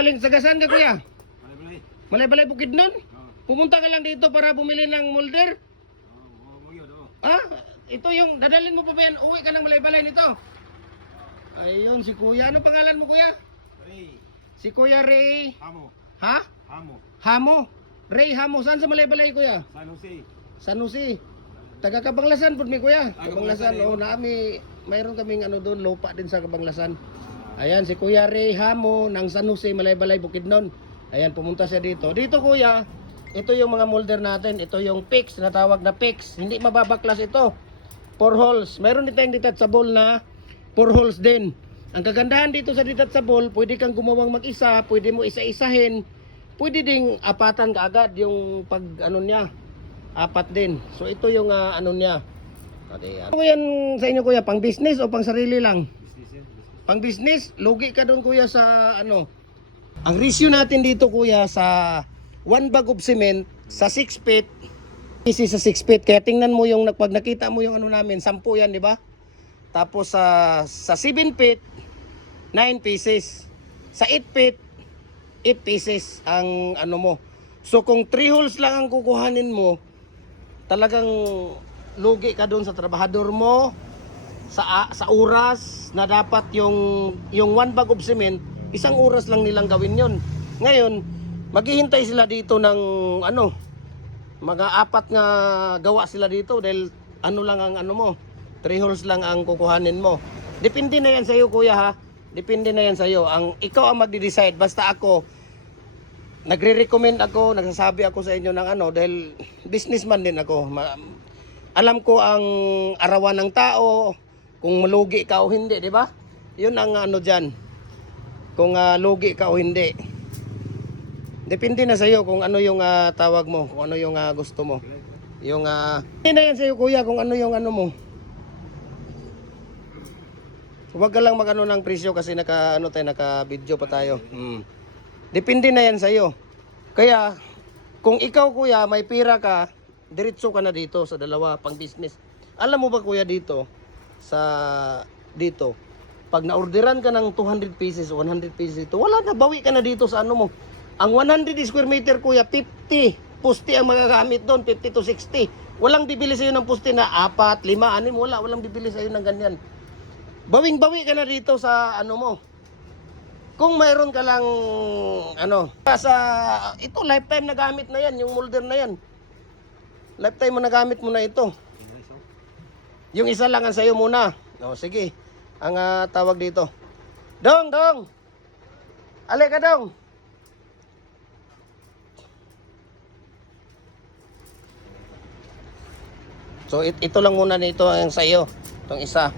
Galing sagasan ka kuya? Balay-balay. Malay-balay Bukidnon? Oo. Pumunta ka lang dito para bumili ng molder? Oo, yun, oo. Ah, ito yung dadalhin mo pa ba yan? Uwi ka ng malay-balay nito? Ayun, si kuya. Ano pangalan mo kuya? Ray. Si Kuya Ray. Hamo. Ha? Hamo. Hamo. Ray Hamo. Saan sa malay-balay kuya? San Jose. San Jose. Taga Kabanglasan po mi kuya. Ah, Kabanglasan. Kabanglasan, Oh, naami mayroon kaming ano doon, lupa din sa Kabanglasan. Ayan si Kuya Ray Hamo ng San Jose, Malay-Balay, Bukidnon. Ayan, pumunta siya dito. Dito kuya, ito yung mga molder natin. Ito yung PIX, na tawag na PIX. Hindi mababaklas ito. 4 holes. Mayroon din tayong detachable na 4 holes din. Ang kagandahan dito sa detachable, pwede kang gumawang mag-isa, pwede mo isa-isahin, pwede ding apatan kaagad yung pag ano niya, apat din. So ito yung ano niya. Okay, ano yan sa inyo kuya, pang business o pang sarili lang? Business yan. Business. Pang business, lugi ka doon kuya sa ano. Ang ratio natin dito kuya sa 1 bag of cement sa 6 feet, isa sa 6 feet. Kaya tingnan mo yung pag nakita mo yung ano namin, 10 yan, di ba? Tapos sa 7 feet, 9 pieces. Sa 8 feet, 8 pieces ang ano mo. So kung 3 holes lang ang kukuhanin mo, talagang lugi ka doon sa trabahador mo, sa oras na dapat yung 1 bag of cement, isang oras lang nilang gawin yon. Ngayon, maghihintay sila dito ng ano, mga 4 nga gawa sila dito dahil ano lang ang ano mo, 3 holes lang ang kukuhanin mo. Depende na yan sa iyo kuya ha. Depende na yan sa iyo. Ikaw ang magde-decide. Basta ako, nagre-recommend ako, nagsasabi ako sa inyo ng ano dahil businessman din ako. Alam ko ang arawan ng tao, kung malugi ka o hindi, di ba? Yun ang ano diyan. Kung lugi ka o hindi. Depende na sa iyo kung ano yung tawag mo, kung ano yung gusto mo. Yung hindi na yan sa iyo kuya kung ano yung ano mo. Huwag ka lang magano ng presyo kasi naka-video pa tayo. Depende na yan sa iyo. Kaya kung ikaw kuya may pira ka, diretso ka na dito sa dalawa pang business. Alam mo ba kuya dito pag na-orderan ka ng 200 pieces, 100 pieces ito, wala na, bawi ka na dito sa ano mo. Ang 100 square meter kuya, 50 pusti ang magagamit doon, 50 to 60. Walang bibili sa iyo ng pusti na 4, 5, 6, walang bibili sa iyo ng ganyan. Bawing-bawi ka na dito sa ano mo. Kung mayroon ka lang ano, ito lifetime na gamit na yan, yung molder na yan. Lifetime mo na gamit mo na ito. Yung isa lang ang sayo muna. O sige, ang tawag dito. Dong! Ale ka dong! So ito lang muna nito ang sayo, itong isa.